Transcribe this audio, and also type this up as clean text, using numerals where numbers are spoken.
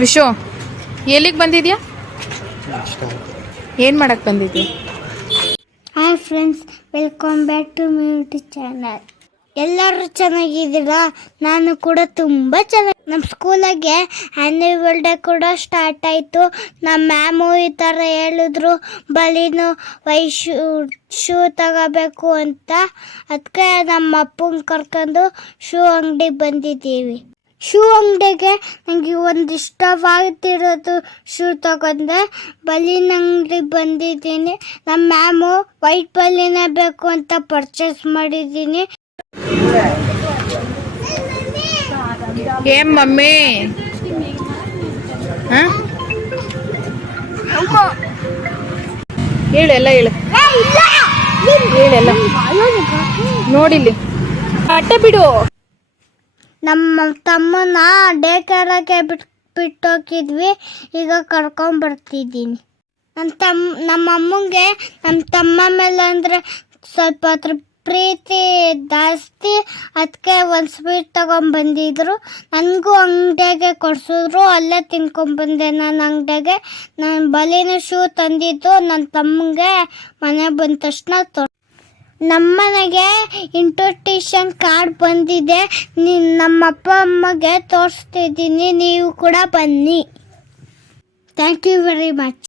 ವಿಶು ಎಲ್ಲಿಗೆ ಬಂದಿದ್ಯಾ? ಏನು ಮಾಡಕ್ಕೆ ಬಂದಿದ್ಯಾ? Hi friends, welcome back to my YouTube channel. ಎಲ್ಲರೂ ಚೆನ್ನಾಗಿದ್ದೀರಾ? ನಾನು ಕೂಡ ತುಂಬ ಚೆನ್ನಾಗಿ. ನಮ್ಮ ಸ್ಕೂಲಾಗೆ ಆ್ಯನ್ಯುವಲ್ ಡೇ ಕೂಡ ಸ್ಟಾರ್ಟ್ ಆಯಿತು. ನಮ್ಮ ಮ್ಯಾಮು ಈ ಥರ ಹೇಳಿದ್ರು, ಬಲೀನು ಶೂ ತಗೋಬೇಕು ಅಂತ. ಅದಕ್ಕೆ ನಮ್ಮ ಅಪ್ಪನ ಕರ್ಕೊಂಡು ಶೂ ಅಂಗಡಿಗೆ ಬಂದಿದ್ದೀವಿ. ಶೂ ಅಂಗಡಿಗೆ ನನಗೆ ಒಂದು ಇಷ್ಟವಾಗ್ತಿರೋದು ಶೂ ತಗೊಂಡೆ. ಬಲೀನ್ ಅಂಗಡಿಗೆ ಬಂದಿದ್ದೀನಿ. ನಮ್ಮ ಮ್ಯಾಮು ವೈಟ್ ಬಲೀನೇ ಬೇಕು ಅಂತ ಪರ್ಚೇಸ್ ಮಾಡಿದ್ದೀನಿ. ಏನ್ ಮಮ್ಮಿ? ಹೇಳೆಲ್ಲ ಹೇಳು, ಹೇಳೆಲ್ಲ ನೋಡಿಲ್ಲಿ. ಅಟ್ಟೆ ಬಿಡು. ನಮ್ಮ ತಮ್ಮನ ಡೇ ಕೇರಕ್ಕೆ ಬಿಟ್ಟೋಗಿದ್ವಿ. ಈಗ ಕರ್ಕೊಂಬರ್ತಿದ್ದೀನಿ. ನಮ್ಮ ಅಮ್ಮಂಗೆ ನಮ್ಮ ತಮ್ಮ ಮೇಲೆ ಅಂದರೆ ಸ್ವಲ್ಪ ಪ್ರೀತಿ ಜಾಸ್ತಿ. ಅದಕ್ಕೆ ಒಂದು ಸ್ವೀಟ್ ತಗೊಂಡ್ಬಂದಿದ್ರು. ನನಗೂ ಅಂಗಡಿಯಾಗೆ ಕೊಡಿಸಿದ್ರು. ಅಲ್ಲೇ ತಿನ್ಕೊಂಡ್ಬಂದೆ. ನಾನು ಅಂಗಡಿಯಾಗೆ ನಾನು ಬಲೀನ ಶೂ ತಂದಿದ್ದು ನನ್ನ ತಮ್ಮಂಗೆ ಮನೆ ಬಂದ ತಕ್ಷಣ ನಮ್ಮನೆಗೆ ಇನ್ವಿಟೇಷನ್ ಕಾರ್ಡ್ ಬಂದಿದೆ. ನಮ್ಮ ಅಪ್ಪ ಅಮ್ಮಗೆ ತೋರಿಸ್ತಿದ್ದೀನಿ. ನೀವು ಕೂಡ ಬನ್ನಿ. Thank you very much.